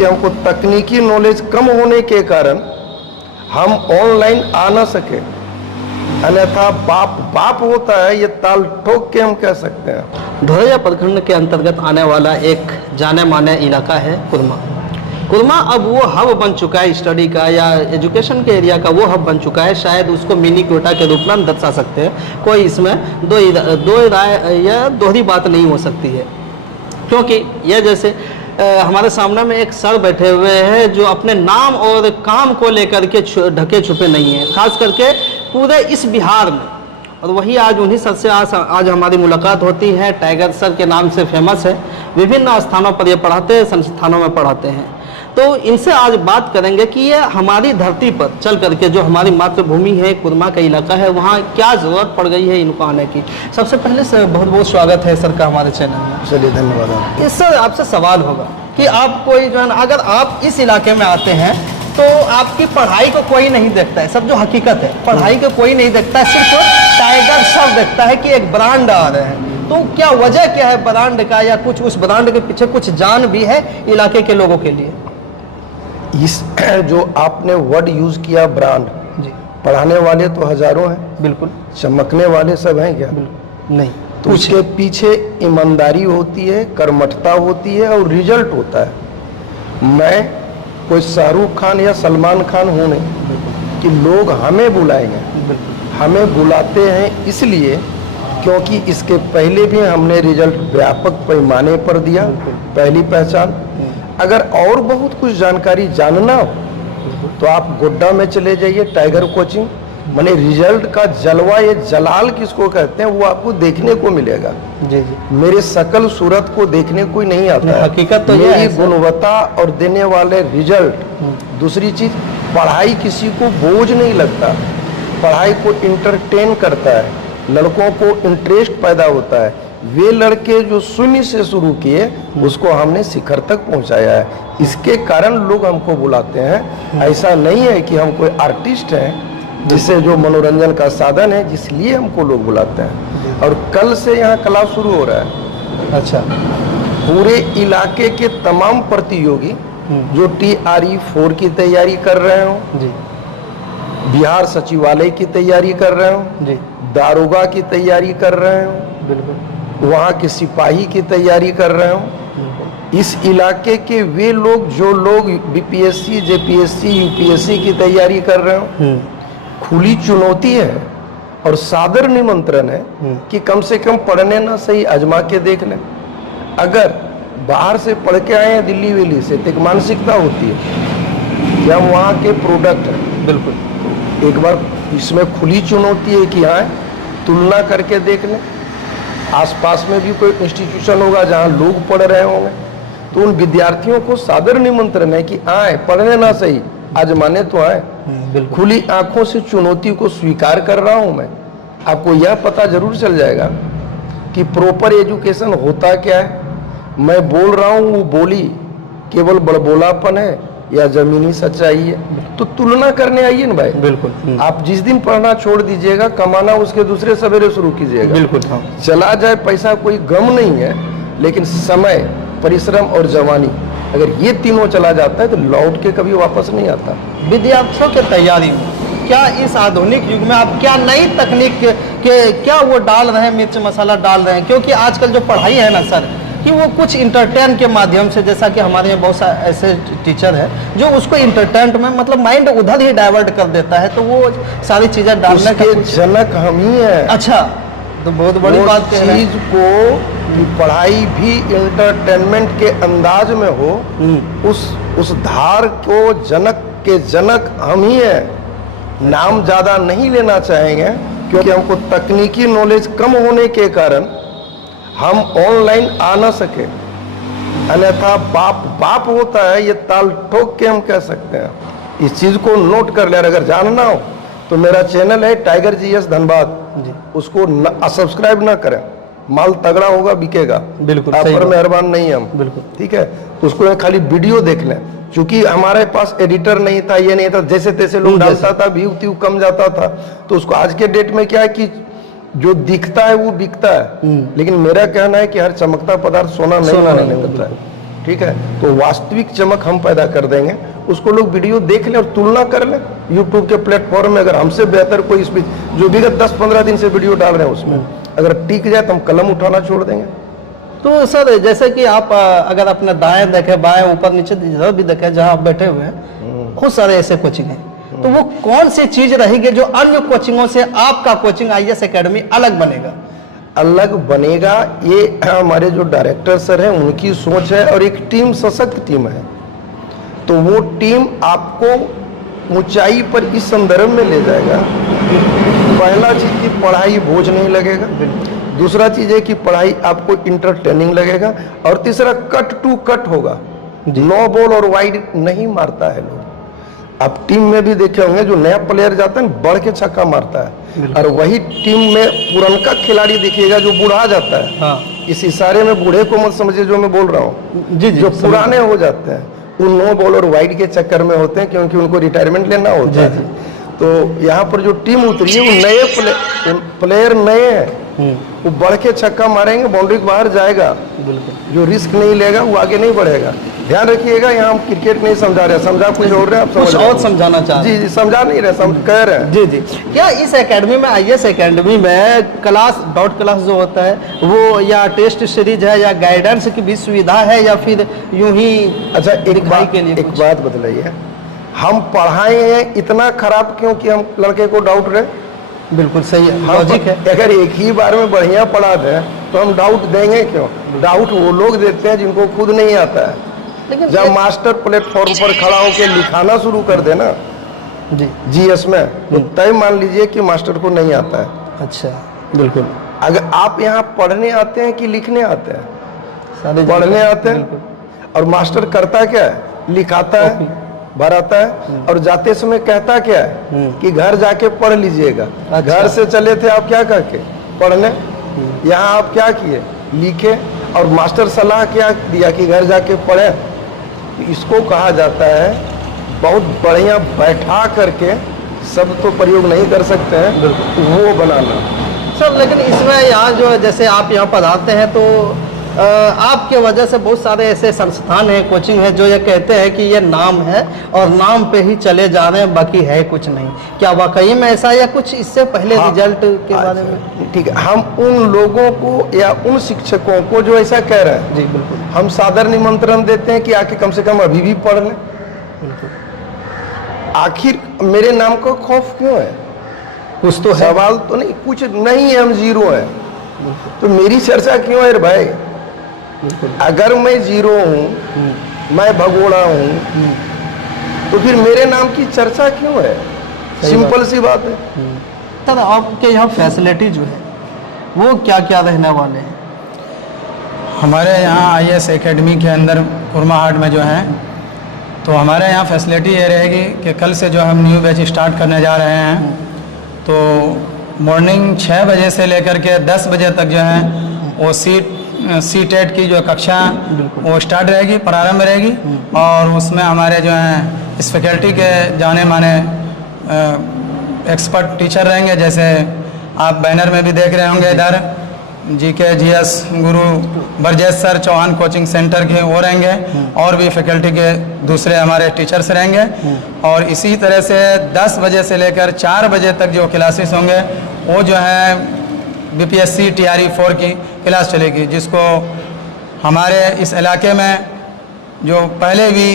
क्योंकि हमको तकनीकी नॉलेज कम होने के कारण हम ऑनलाइन आ ना सके, अन्यथा बाप होता है, ये ताल ठोक के हम कह सकते हैं। धोरैया प्रखंड के अंतर्गत आने वाला एक जाने माने इलाका है कुरमा। कुरमा अब वो हब बन चुका है स्टडी का या एजुकेशन के एरिया का, वो हब बन चुका है। शायद उसको मिनी कोटा के रूप में हम दर्शा सकते हैं। कोई इसमें दो राय या दोहरी बात नहीं हो सकती है, क्योंकि यह जैसे हमारे सामने में एक सर बैठे हुए हैं जो अपने नाम और काम को लेकर के ढके छुपे नहीं हैं, खास करके पूरे इस बिहार में। और वही आज उन्हीं सर से आज हमारी मुलाकात होती है। टाइगर सर के नाम से फेमस है, विभिन्न स्थानों पर ये पढ़ाते हैं, संस्थानों में पढ़ाते हैं। तो इनसे आज बात करेंगे कि ये हमारी धरती पर चल करके, जो हमारी मातृभूमि है, कुरमा का इलाका है, वहाँ क्या ज़रूरत पड़ गई है इनको आने की। सबसे पहले सर बहुत बहुत स्वागत है सर का हमारे चैनल में। चलिए धन्यवाद। इस सर आपसे सवाल होगा कि आप कोई जो है, अगर आप इस इलाके में आते हैं तो आपकी पढ़ाई को कोई नहीं देखता है। सब जो हकीकत है, पढ़ाई को कोई नहीं देखता है, सिर्फ टाइगर सब देखता है कि एक ब्रांड आ रहे हैं। तो क्या वजह क्या है ब्रांड का, या कुछ उस ब्रांड के पीछे कुछ जान भी है इलाके के लोगों के लिए? इस जो आपने वर्ड यूज किया ब्रांड जी, पढ़ाने वाले तो हजारों हैं, बिल्कुल। चमकने वाले सब हैं क्या? नहीं, तो उसके पीछे ईमानदारी होती है, कर्मठता होती है और रिजल्ट होता है। मैं कोई शाहरुख खान या सलमान खान हूँ नहीं कि लोग हमें बुलाएंगे। हमें बुलाते हैं इसलिए क्योंकि इसके पहले भी हमने रिजल्ट व्यापक पैमाने पर दिया। पहली पहचान। अगर और बहुत कुछ जानकारी जानना हो तो आप गोड्डा में चले जाइए, टाइगर कोचिंग। माने रिजल्ट का जलवा, ये जलाल किसको कहते हैं, वो आपको देखने को मिलेगा। जी जी। मेरे शकल सूरत को देखने कोई नहीं आता है, हकीकत तो मेरी गुणवत्ता और देने वाले रिजल्ट। दूसरी चीज, पढ़ाई किसी को बोझ नहीं लगता, पढ़ाई को इंटरटेन करता है, लड़कों को इंटरेस्ट पैदा होता है। वे लड़के जो शून्य से शुरू किए उसको हमने शिखर तक पहुंचाया है। इसके कारण लोग हमको बुलाते हैं। ऐसा नहीं है कि हम कोई आर्टिस्ट हैं जिससे जो मनोरंजन का साधन है, जिसलिए हमको लोग बुलाते हैं। और कल से यहाँ क्लास शुरू हो रहा है। अच्छा। पूरे इलाके के तमाम प्रतियोगी जो TRE 4 की तैयारी कर रहे हो जी, बिहार सचिवालय की तैयारी कर रहे हो जी, दारोगा की तैयारी कर रहे हो, बिल्कुल, वहाँ के सिपाही की तैयारी कर रहे हो, इस इलाके के वे लोग जो लोग BPSC, JPSC, UPSC की तैयारी कर रहे हो, खुली चुनौती है और सादर निमंत्रण है कि कम से कम पढ़ने ना सही आजमा के देख लें। अगर बाहर से पढ़ के आए हैं दिल्ली विल्ली से, तो एक मानसिकता होती है कि हम वहाँ के प्रोडक्ट हैं। बिल्कुल। एक बार इसमें खुली चुनौती है कि आए, तुलना करके देख लें। आसपास में भी कोई इंस्टीट्यूशन होगा जहाँ लोग पढ़ रहे होंगे, तो उन विद्यार्थियों को सादर निमंत्रण है कि आए, पढ़ने ना सही आजमाने तो आए। खुली आंखों से चुनौती को स्वीकार कर रहा हूं मैं। आपको यह पता जरूर चल जाएगा कि प्रॉपर एजुकेशन होता क्या है। मैं बोल रहा हूं, वो बोली केवल बड़बोलापन है या जमीनी सच्चाई है? तो तुलना करने आइए ना भाई। बिल्कुल। आप जिस दिन पढ़ना छोड़ दीजिएगा, कमाना उसके दूसरे सवेरे शुरू कीजिएगा। बिल्कुल। हाँ। चला जाए पैसा कोई गम नहीं है, लेकिन समय, परिश्रम और जवानी, अगर ये तीनों चला जाता है तो लौट के कभी वापस नहीं आता। विद्यार्थियों के तैयारी में क्या इस आधुनिक युग में आप क्या नई तकनीक के क्या वो डाल रहे हैं, मिर्च मसाला डाल रहे हैं? क्योंकि आजकल जो पढ़ाई है ना सर, कि वो कुछ इंटरटेन के माध्यम से, जैसा कि हमारे यहाँ बहुत सारे ऐसे टीचर हैं जो उसको इंटरटेन में मतलब माइंड उधर ही डाइवर्ट कर देता है, तो वो सारी चीज़ें डालने के जनक हम ही हैं। अच्छा, तो बहुत बड़ी बात कह रहे हैं। चीज को कि पढ़ाई भी इंटरटेनमेंट के अंदाज में हो, उस धार को जनक के जनक हम ही हैं। नाम ज्यादा नहीं लेना चाहेंगे क्योंकि हमको तकनीकी नॉलेज कम होने के कारण हम ऑनलाइन आ ना सके, अन्यथा बाप होता है, ये ताल ठोक के हम कह सकते हैं। इस चीज को नोट कर ले। अगर जानना हो तो मेरा चैनल है टाइगर GS धनबाद, उसको सब्सक्राइब ना करें। माल तगड़ा होगा, बिकेगा। बिल्कुल। आप पर मेहरबान नहीं हम। बिल्कुल। ठीक है, उसको खाली वीडियो देख लें। क्योंकि हमारे पास एडिटर नहीं था, ये नहीं था, जैसे तैसे लोग डालता था, व्यू त्यू कम जाता था। तो उसको आज के डेट में क्या है कि जो दिखता है वो बिकता है। लेकिन मेरा कहना है कि हर चमकता पदार्थ सोना नहीं होता है। ठीक है, तो वास्तविक चमक हम पैदा कर देंगे। उसको लोग वीडियो देख लें और तुलना कर लें यूट्यूब के प्लेटफॉर्म में। अगर हमसे बेहतर कोई स्पीच जो विगत 10-15 दिन से वीडियो डाल रहे हैं उसमें अगर टिक जाए तो हम कलम उठाना छोड़ देंगे। तो सर जैसे कि आप अगर अपने दाएं देखें, बाएं, ऊपर नीचे जिधर भी देखें जहां आप बैठे हुए हैं, बहुत सारे ऐसे कोचिंग हैं, तो वो कौन सी चीज रहेगी जो अन्य कोचिंगों से आपका कोचिंग IAS एकेडमी अलग बनेगा? अलग बनेगा, ये हमारे जो डायरेक्टर सर हैं उनकी सोच है, और एक टीम, सशक्त टीम है। तो वो टीम आपको ऊंचाई पर इस संदर्भ में ले जाएगा। पहला चीज की पढ़ाई बोझ नहीं लगेगा, दूसरा चीज है कि पढ़ाई आपको इंटरटेनिंग लगेगा, और तीसरा कट टू कट होगा। नो बॉल और वाइड नहीं मारता है लोग। आप टीम में भी देखे होंगे जो नया प्लेयर जाता है बढ़ के छक्का मारता है, और वही टीम में पुरनका खिलाड़ी देखिएगा जो बूढ़ा जाता है। हाँ। इस इशारे में बूढ़े को मत समझिए जो मैं बोल रहा हूँ, जी जो पुराने हो जाते हैं वो नो बॉल और वाइड के चक्कर में होते हैं, क्योंकि उनको रिटायरमेंट लेना होता है। तो यहाँ पर जो टीम उतरी है वो नए प्लेयर नए हैं, वो बढ़ के छक्का मारेंगे, बाउंड्री के बाहर जाएगा। जो रिस्क नहीं लेगा वो आगे नहीं बढ़ेगा। ध्यान रखिएगा, यहाँ हम क्रिकेट नहीं समझा रहे, समझा कुछ और रहे, आप कुछ और समझाना चाह रहे हैं। जी, समझा नहीं रहे, कह रहे हैं। जी जी। क्या इस एकेडमी में, IAS एकेडमी में क्लास, डाउट क्लास जो होता है वो, या टेस्ट सीरीज है, या गाइडेंस की भी सुविधा है, या फिर यूं ही? अच्छा, एक बात बतलाइए, हम पढ़ाए हैं इतना खराब क्यों कि हम लड़के को डाउट रहे? बिल्कुल सही है, लॉजिक है। अगर एक ही बार में बढ़िया पढ़ा दें तो हम डाउट देंगे क्यों? डाउट वो लोग देते हैं जिनको खुद नहीं आता है। लेकिन जब मास्टर प्लेटफॉर्म पर खड़ा होकर लिखाना शुरू कर देना जी GS में, तो तय मान लीजिए कि मास्टर को नहीं आता है। अच्छा, बिल्कुल। अगर आप यहाँ पढ़ने आते हैं कि लिखने आते हैं? सारे पढ़ने आते हैं। और मास्टर करता क्या है? लिखाता है, भराता है, और जाते समय कहता क्या है कि घर जाके पढ़ लीजिएगा। अच्छा। घर से चले थे आप क्या करके? पढ़ने। यहाँ आप क्या किए? लिखे, और मास्टर सलाह क्या दिया कि घर जाके पढ़े। इसको कहा जाता है बहुत बढ़िया बैठा करके, सब तो प्रयोग नहीं कर सकते हैं, वो बनाना। सर लेकिन इसमें यहाँ जो जैसे आप यहाँ पढ़ाते हैं तो आपके वजह से बहुत सारे ऐसे संस्थान हैं, कोचिंग है, जो ये कहते हैं कि ये नाम है और नाम पे ही चले जा रहे हैं, बाकी है कुछ नहीं। क्या वाकई में ऐसा, या कुछ इससे पहले रिजल्ट के बारे में? ठीक है, हम उन लोगों को या उन शिक्षकों को जो ऐसा कह रहे हैं, जी बिल्कुल, हम सादर निमंत्रण देते हैं कि आके कम से कम अभी भी पढ़ लें। आखिर मेरे नाम का खौफ क्यों है? कुछ तो सवाल तो नहीं, कुछ नहीं है, हम जीरो हैं, तो मेरी चर्चा क्यों है भाई? अगर मैं जीरो हूँ, मैं भगोड़ा हूँ, तो फिर मेरे नाम की चर्चा क्यों है? सिंपल सी बात है। सर आपके यहाँ फैसिलिटी जो है वो क्या क्या रहने वाले हैं? हमारे यहाँ IAS एकेडमी के अंदर कुरमा हाट में जो है, तो हमारे यहाँ फैसिलिटी ये रहेगी कि कल से जो हम न्यू बैच स्टार्ट करने जा रहे हैं, तो मॉर्निंग 6 बजे से लेकर के 10 बजे तक जो है वो C-TET की जो कक्षा वो स्टार्ट रहेगी, प्रारंभ रहेगी। और उसमें हमारे जो हैं इस फैकल्टी के जाने माने एक्सपर्ट टीचर रहेंगे, जैसे आप बैनर में भी देख रहे होंगे इधर GK GS Guru Brajesh sir Chauhan coaching centre के वो रहेंगे, और भी फैकल्टी के दूसरे हमारे टीचर्स रहेंगे। और इसी तरह से 10 बजे से लेकर 4 बजे तक जो क्लासेस होंगे वो जो है BPSC TRE 4 की क्लास चलेगी, जिसको हमारे इस इलाके में जो पहले भी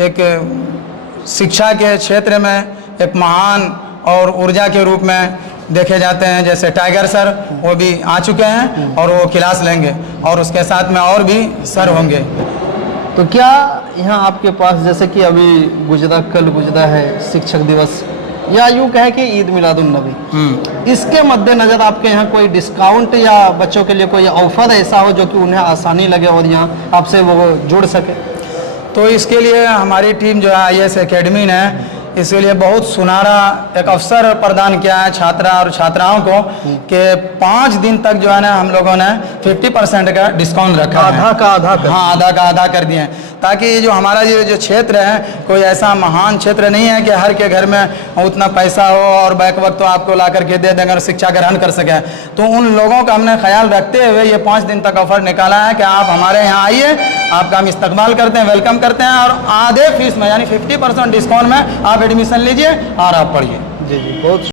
एक शिक्षा के क्षेत्र में एक महान और ऊर्जा के रूप में देखे जाते हैं, जैसे टाइगर सर, वो भी आ चुके हैं और वो क्लास लेंगे, और उसके साथ में और भी सर होंगे। तो क्या यहाँ आपके पास, जैसे कि अभी कल गुजरा है शिक्षक दिवस, या यूँ कहें कि ईद मिलादुन्नबी, इसके मद्देनज़र आपके यहाँ कोई डिस्काउंट या बच्चों के लिए कोई ऑफर ऐसा हो जो कि उन्हें आसानी लगे और यहाँ आपसे वो जुड़ सके? तो इसके लिए हमारी टीम जो है IAS एकेडमी ने इसके लिए बहुत सुनहरा एक अवसर प्रदान किया है छात्रा और छात्राओं को, कि 5 दिन तक जो है ना हम लोगों ने 50% का डिस्काउंट रखा है। आधा का आधा कर, हाँ, आधा का आधा कर दिए, ताकि ये जो हमारा ये जो क्षेत्र है कोई ऐसा महान क्षेत्र नहीं है कि हर के घर में उतना पैसा हो और बैक वक्त तो आपको ला करके दे देंगे और शिक्षा ग्रहण कर सकें। तो उन लोगों का हमने ख्याल रखते हुए ये 5 दिन तक ऑफर निकाला है कि आप हमारे यहाँ आइए आपका हम इस्तकबाल करते हैं, वेलकम करते हैं, और आधे फीस में यानी 50% डिस्काउंट में आप एडमिशन लीजिए और आप पढ़िए। जी जी, बहुत